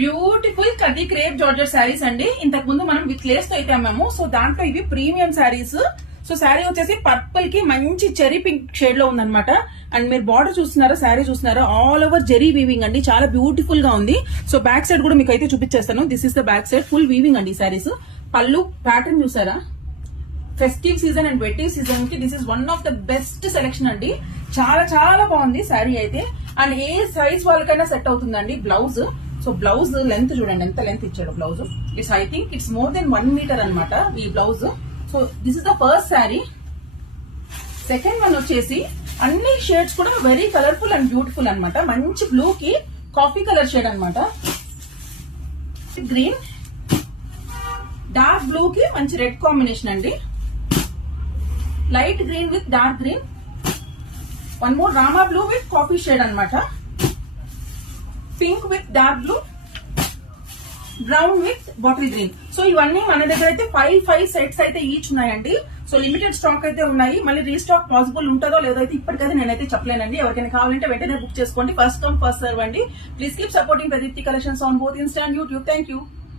Beautiful కది crepe georgette saris అండి. ఇంతకు ముందు మనం విత్ లేస్ తో అయితే అమ్మాము. సో దాంట్లో ఇవి ప్రీమియం శారీస్. సో శారీ వచ్చేసి పర్పుల్ కి మంచి చెరీ పింక్ షేడ్ లో ఉందన్నమాట. అండ్ మీరు బార్డర్ చూస్తున్నారా, శారీ చూస్తున్నారా, ఆల్ ఓవర్ జెరీ వీవింగ్ అండి. చాలా బ్యూటిఫుల్ గా ఉంది. సో బ్యాక్ సైడ్ కూడా మీకు అయితే చూపించేస్తాను. This is the back side, full weaving అండి శారీస్. పళ్ళు ప్యాటర్న్ చూసారా, ఫెస్టివ్ సీజన్ అండ్ వెట్టివ్ సీజన్ కి this is one of the best selection అండి. చాలా చాలా బాగుంది శారీ అయితే. అండ్ ఏ సైజ్ వాళ్ళకైనా సెట్ అవుతుందండి. బ్లౌజ్, సో బ్లౌజ్ లెంత్ చూడండి ఎంత లెంత్ ఇచ్చాడు blouse. It's I think it's more than 1 metre అనమాట ఈ blouse. So this is the first sari. Second one వచ్చేసి అన్ని షేడ్స్ కూడా వెరీ కలర్ఫుల్ అండ్ బ్యూటిఫుల్ అనమాట. మంచి బ్లూ కి కాఫీ కలర్ షేడ్ అనమాట. గ్రీన్, డార్క్ బ్లూ కి మంచి రెడ్ కాంబినేషన్ అండి. Light green with dark green. One more Rama blue with coffee shade అనమాట. Pink with dark blue, brown with bottle green. So ఇవన్నీ మన దగ్గర అయితే 5 సెట్స్ అయితే ఈచ్ ఉన్నాయండి. సో లిమిటెడ్ స్టాక్ అయితే ఉన్నాయి. మళ్ళీ రీస్టాక్ పాసిబుల్ ఉంటుందో లేదో అయితే ఇప్పటికైతే నేనైతే చెప్పలేనండి. ఎవరికైనా కావాలంటే వెంటనే బుక్ చేసుకోండి. ఫస్ట్ కమ్ ఫస్ట్ సర్వ్ అండి. Please keep supporting Pradeepti collections on both Insta and YouTube. Thank you.